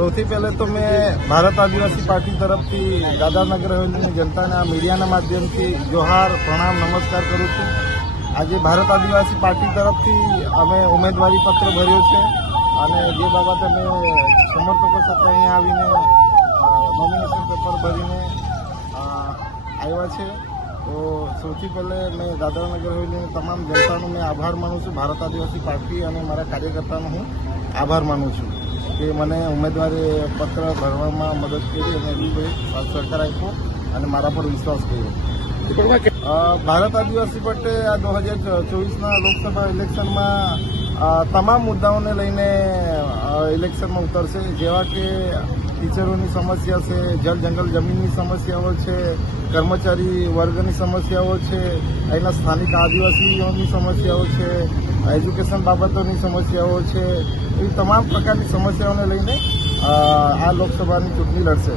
સૌથી પહેલે તો મેં ભારત આદિવાસી પાર્ટી તરફથી દાદરાનગર હવેલીની જનતાને આ મીડિયાના માધ્યમથી જોહાર, પ્રણામ, નમસ્કાર કરું છું. આજે ભારત આદિવાસી પાર્ટી તરફથી અમે ઉમેદવારી પત્ર ભર્યો છે અને જે બાબતે અમે સમર્થકો સાથે અહીંયા આવીને નોમિનેશન પેપર ભરીને આવ્યા છે. તો સૌથી પહેલે મેં દાદરાનગર હવેલીની તમામ જનતાનો મેં આભાર માનું છું. ભારત આદિવાસી પાર્ટી અને મારા કાર્યકર્તાનો હું આભાર માનું છું કે મને ઉમેદવારી પત્ર ભરવામાં મદદ કરી અને સાથ સહકાર આપ્યો અને મારા પર વિશ્વાસ કર્યો. ભારત આદિવાસી પટ્ટે આ 2024ના લોકસભા ઇલેક્શનમાં તમામ મુદ્દાઓને લઈને ઇલેક્શનમાં ઉતરશે, જેવા કે ટીચરોની સમસ્યા છે, જળ જંગલ જમીનની સમસ્યાઓ છે, કર્મચારી વર્ગની સમસ્યાઓ છે, અહીંના સ્થાનિક આદિવાસીઓની સમસ્યાઓ છે, એજ્યુકેશન બાબતોની સમસ્યાઓ છે. એવી તમામ પ્રકારની સમસ્યાઓને લઈને આ લોકસભાની ચૂંટણી લડશે.